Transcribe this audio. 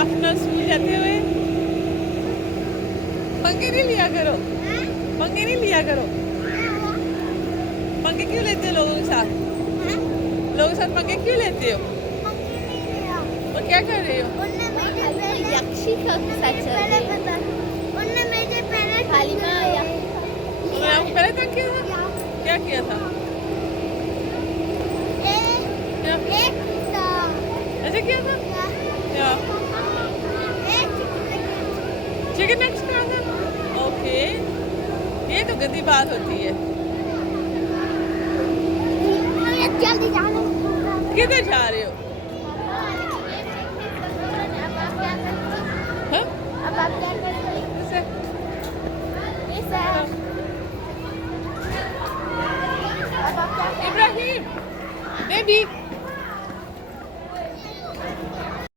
अपना स्कूल जाते हुए पंखे नहीं लिया करो, पंखे नहीं लिया करो। पंखे क्यों लेते हो लोगों के साथ? लोगों के साथ पंखे क्यों लेते हो? और क्या कर रहे हो? यक्षी का साथ चल रही है। खाली में तुमने आपको पहले तक किया था? क्या किया था? क्या ऐसे किया था? क्या चिकन एक्स्ट्रा था? ओके, ये तो गंदी बात होती है। जल्दी जाना। किधर जा रहे हो? हाँ? अब आप क्या करेंगे? ऐसे? अब आप क्या इब्राहिम, बेबी